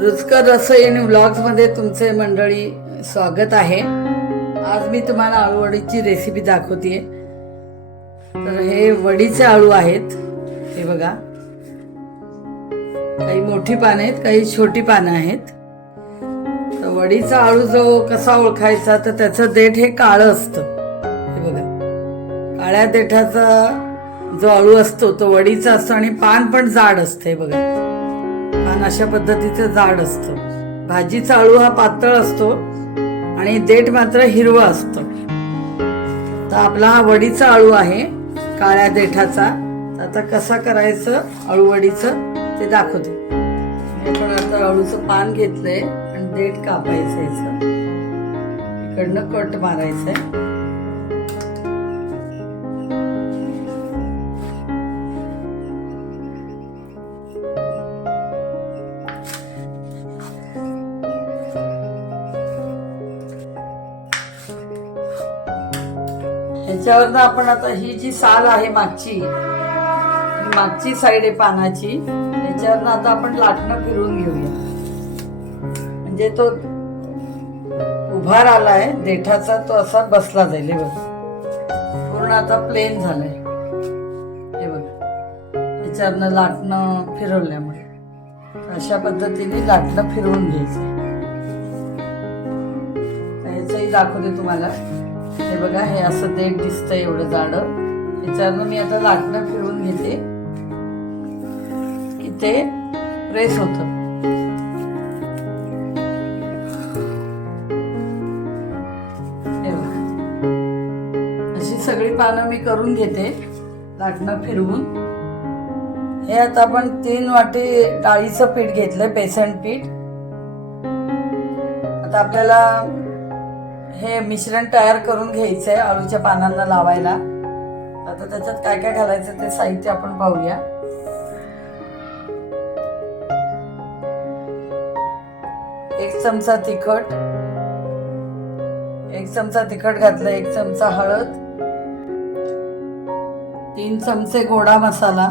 रुचकर रसोई व्लॉग्समध्ये तुमचे मंडळी स्वागत आहे. आज मी तुम्हाला आळूवडीची रेसिपी दाखवते तर हे वडीचे आळू आहेत. हे बघा. काही मोठी पानं आहेत काही छोटी पानं आहेत. तर वडीचा आळू जो कसा ओळखायचा तर त्याचं देठ हे काळं असतं. हे बघा. काळ्या देठाचा जो आळू असतो तो वडीचा असतो आणि पान पण जाड असतं हे बघा. छान अशा पद्धतीचं जाड असतं. भाजीचा आळू हा पातळ असतो आणि देठ मात्र हिरवं असतं. तर आपला हा वडीचा आळू आहे काळ्या देठाचा. आता कसा करायचं अळूवडीचं ते दाखवते. मी पण आता अळूचं पान घेतलंय आणि देठ कापायचं इकडनं कट मारायचंय. त्याच्यावरनं आपण आता ही जी साल आहे मागची मागची साईड आहे पानाची त्याच्यावरनं आता आपण लाटणं फिरून घेऊया. म्हणजे तो उभार आलाय देठाचा तो असा बसला जाईल. हे बघ. पूर्ण आता प्लेन झालाय. हे बघ. याच्यावरनं लाटणं फिरवल्यामुळे. अशा पद्धतीने लाटणं फिरवून घ्यायचं. ह्याचंही दाखवते तुम्हाला. हे बघा हे असं देठ दिसतंय एवढं जाड याच्यावरनं मी आता लाटणं फिरवून घेते. की ते प्रेस होत. अशी सगळी पानं मी करून घेते लाटणं फिरवून. हे आता आपण तीन वाटी डाळीचं पीठ घेतलंय बेसन पीठ. आता आपल्याला हे मिश्रण तयार करून घ्यायचंय आळूच्या पानांना लावायला. आता त्याच्यात काय काय घालायचं ते साहित्य आपण पाहूया. एक चमचा तिखट एक चमचा तिखट घातलं एक चमचा हळद तीन चमचे गोडा मसाला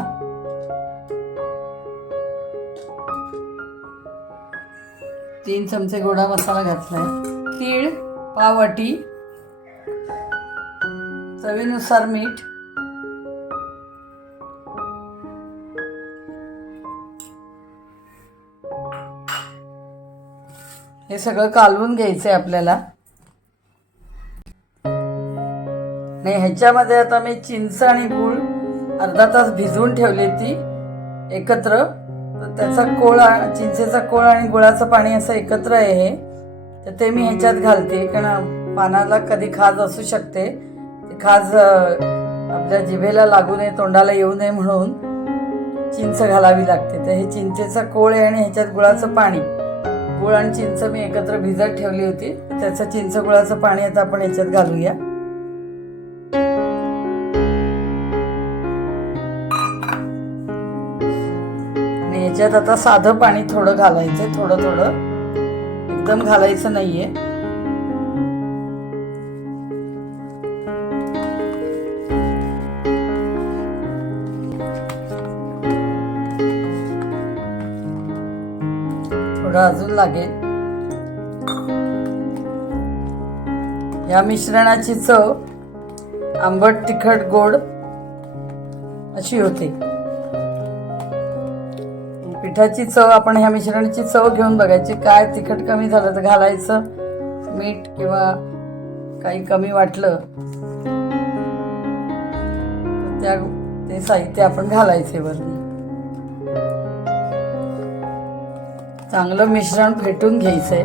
तीन चमचे गोडा मसाला घातलाय तीळ पावटी चवीनुसार मीठ हे सगळं कालवून घ्यायचं आहे आपल्याला. नाही ह्याच्यामध्ये आता मी चिंच आणि गूळ अर्धा तास भिजवून ठेवली ती एकत्र. तर त्याचा कोळ चिंचेचा कोळ आणि गुळाचं पाणी असं एकत्र आहे हे. तर ते मी ह्याच्यात घालते. कारण पानाला कधी खाज असू शकते. ती खाज आपल्या जिभेला लागू नये तोंडाला येऊ नये म्हणून चिंच घालावी लागते. तर हे चिंचेचा कोळ आहे आणि ह्याच्यात गुळाचं पाणी. गुळ आणि चिंच मी एकत्र भिजत ठेवली होती. त्याचं चिंच गुळाचं पाणी आता आपण ह्याच्यात घालूया. आणि ह्याच्यात आता साधं पाणी थोडं घालायचं थोडं थोडं. एकदम घालायचं नाहीये. थोडं अजून लागेल. या मिश्रणाची चव आंबट तिखट गोड अशी होते. पिठाची चव आपण ह्या मिश्रणाची चव घेऊन बघायची. काय तिखट कमी झालं तर घालायचं. मीठ किंवा काही कमी वाटलं त्या ते साहित्य आपण घालायचे वरती. चांगलं मिश्रण फेटून घ्यायचंय.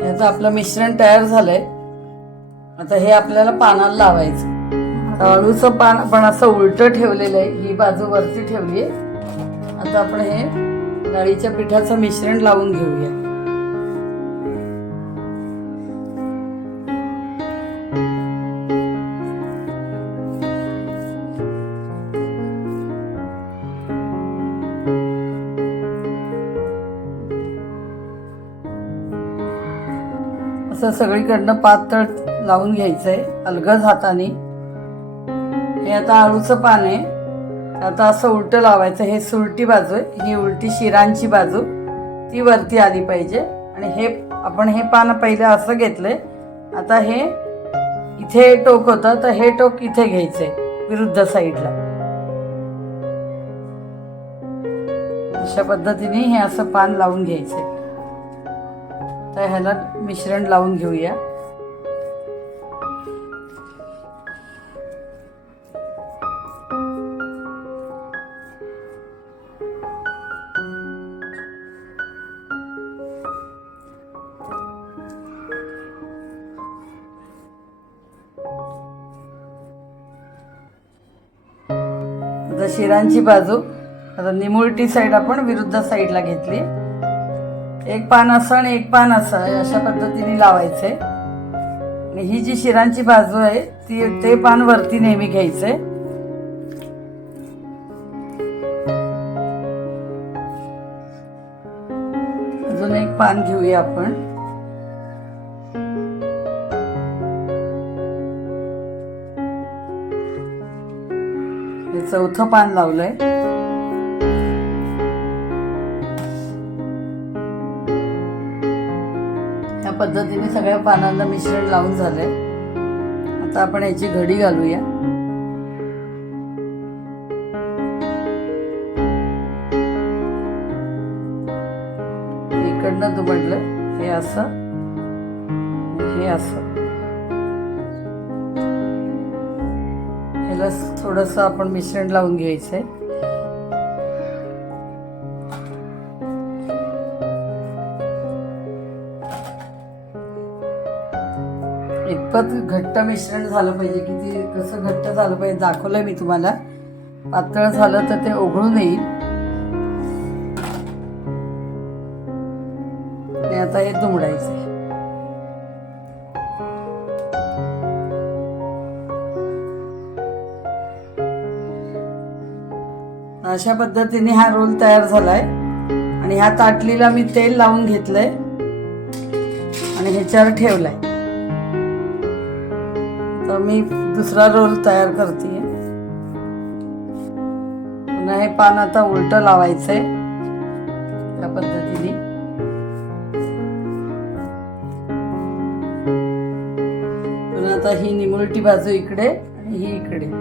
हे आता आपलं मिश्रण तयार झालंय. आता हे आपल्याला पानाला लावायचं. अळूचं पान आपण असं उलटं ठेवलेलं आहे. ही बाजू वरती ठेवली आहे. आता आपण हे डाळीच्या पिठाचं मिश्रण लावून घेऊया. असं सगळीकडनं पातळ लावून घ्यायचंय. अलगद हाताने. हे आता आळूचं पान आहे. आता असं उलटं लावायचं. हे सुलटी बाजू आहे. ही उलटी शिरांची बाजू. ती वरती आली पाहिजे. आणि हे आपण हे पान पहिलं असं घेतलंय. आता हे इथे टोक होतं. तर हे टोक इथे घ्यायचंय. विरुद्ध साईडला. अशा पद्धतीने हे असं पान लावून घ्यायचंय. तर ह्याला मिश्रण लावून घेऊया. आता शिरांची बाजू. आता निमुळटी साईड आपण विरुद्ध साईडला घेतली. एक पान असं आणि एक पान असं अशा पद्धतीने लावायचे. आणि ही जी शिरांची बाजू आहे ती ते पान वरती नेहमी घ्यायचंय अजून एक पान घेऊया आपण. चौथं पान लावलंय. या पद्धतीने सगळ्या पानांना मिश्रण लावून झालंय. आता आपण याची घडी घालूया. इकडनं दुबडलं हे असं हे असं. ह्याला थोडस आपण मिश्रण लावून घ्यायचंय. इतपत घट्ट मिश्रण झालं पाहिजे की ते कसं घट्ट झालं पाहिजे दाखवलंय मी तुम्हाला. पातळ झालं तर ते ओघळून येईल. आणि आता हे दुमडायचं अशा पद्धतीने हा रोल तयार झालाय. आणि ह्या ताटलीला मी तेल लावून घेतलंय. आणि ह्याच्यावर ठेवलाय. तर मी दुसरा रोल तयार करते पुन्हा हे पान आता उलट लावायचंय. त्या पद्धतीने. पुन्हा आता ही निमुळटी बाजू इकडे आणि ही इकडे.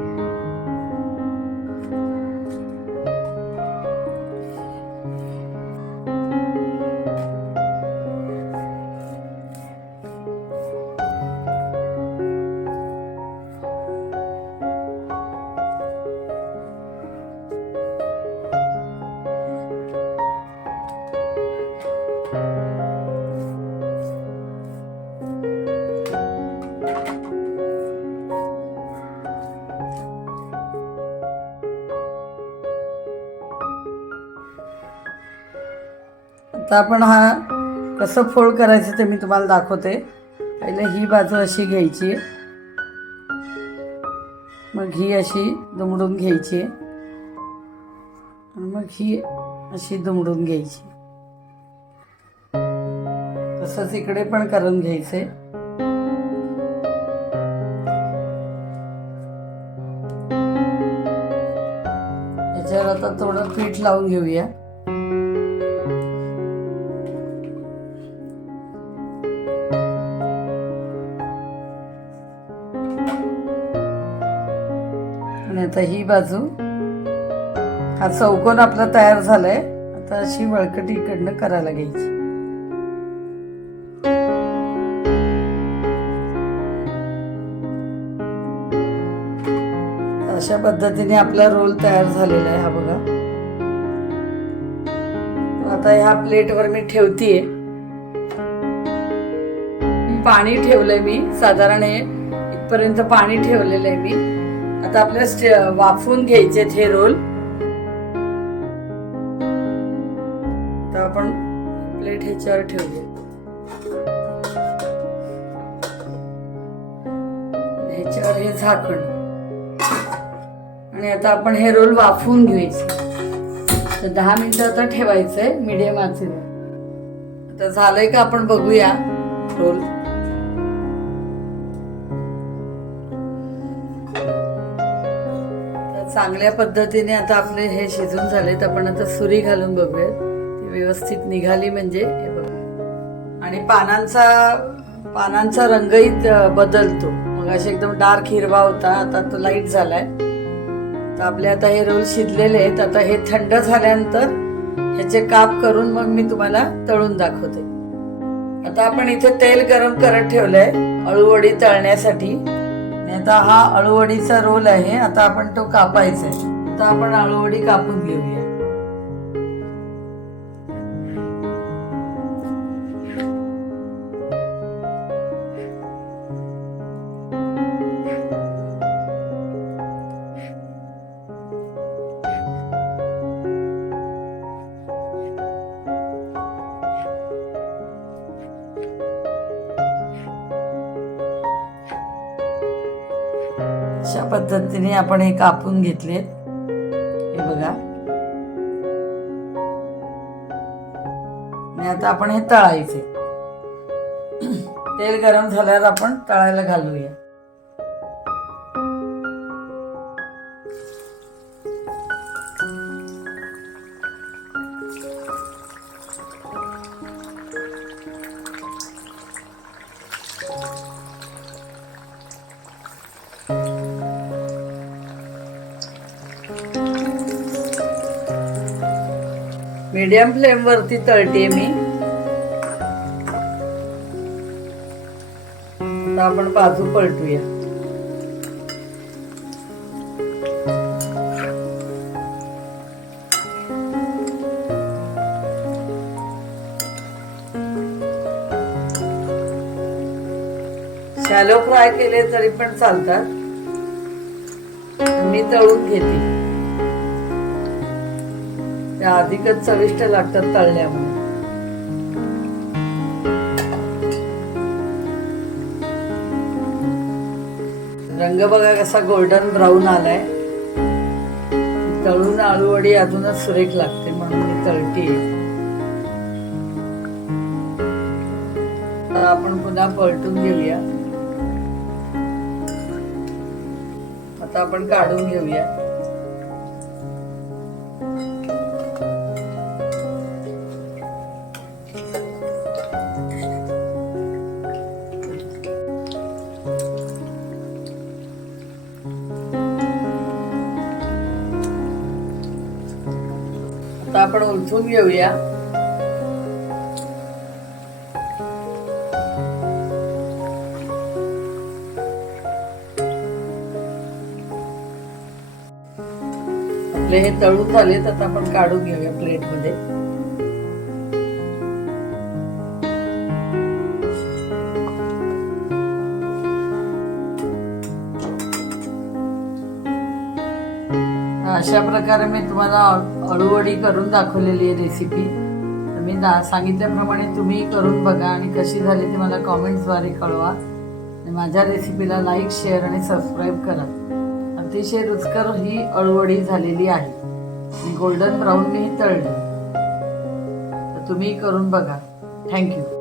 आता आपण हा कसं फोल्ड करायचं ते मी तुम्हाला दाखवते. पहिले ही बाजू अशी घ्यायची. मग ही अशी दुमडून घ्यायची. आणि मग ही अशी दुमडून घ्यायची. तसंच इकडे पण करून घ्यायचे. याच्यावर आता थोडं पीठ लावून घेऊया. आता ही बाजू हा चौकोन आपला तयार झालाय. आता अशी वळकटी इकडनं करायला घ्यायची. अशा पद्धतीने आपला रोल तयार झालेला आहे हा बघा. आता ह्या प्लेटवर मी ठेवतीये. पाणी ठेवलंय मी. साधारण इथपर्यंत पाणी ठेवलेलं आहे मी. आता आपल्याला स्टे- वाफवून घ्यायचे हे रोल. तर आपण प्लेट ह्याच्यावर ठेवूया. ह्याच्यावर हे झाकण. आणि आता आपण हे रोल वाफवून घ्यायचे. तर दहा मिनिटं आता ठेवायचंय मीडियम आचेवर. आता झालंय का आपण बघूया रोल? चांगल्या पद्धतीने आता आपले हे शिजून झालेत. आपण आता सुरी घालून बघूया ती व्यवस्थित निघाली म्हणजे हे बघ. आणि पानांचा पानांचा रंगही बदलतो. मग असे एकदम डार्क हिरवा होता आता तो लाइट झालाय. तर आपले आता हे रोल शिजलेले आहेत. आता हे थंड झाल्यानंतर ह्याचे काप करून मग मी तुम्हाला तळून दाखवते. आता आपण इथे तेल गरम करत ठेवलंय. अळूवडी तळण्यासाठी. आणि आता हा अळूवडीचा रोल आहे. आता आपण तो कापायचा आहे. आता आपण अळूवडी कापून घेऊया. पद्धतीने आपण हे कापून घेतलेत. हे बघा. आणि आता आपण हे तळायचे तेल गरम झाल्यावर आपण तळायला घालूया. मीडियम फ्लेम वरती तळते मी. आता आपण बाजू पलटूया. शॅलो फ्राय केले तरी पण चालतात. मी तळून घेते. ह्या अधिकच चविष्ट लागतात तळल्यामुळे रंग बघा कसा गोल्डन ब्राऊन आलाय. तळून आळूवडी अजूनच सुरेख लागते म्हणून मी तळती तर आपण पुन्हा पलटून घेऊया. आता आपण काढून घेऊया. आपण घेऊया आपले हे तळून झाले तर आपण काढून घेऊया प्लेटमध्ये अशा प्रकारे मी तुम्हाला अळूवडी करून दाखवलेली आहे रेसिपी तर मी दा सांगितल्याप्रमाणे तुम्ही करून बघा आणि कशी झाली ती मला कॉमेंट्सद्वारे कळवा. आणि माझ्या रेसिपीला लाईक शेअर आणि सबस्क्राईब करा. अतिशय रुचकर ही अळूवडी झालेली आहे. आणि गोल्डन ब्राऊन ही तळली. तर तुम्ही करून बघा. थँक्यू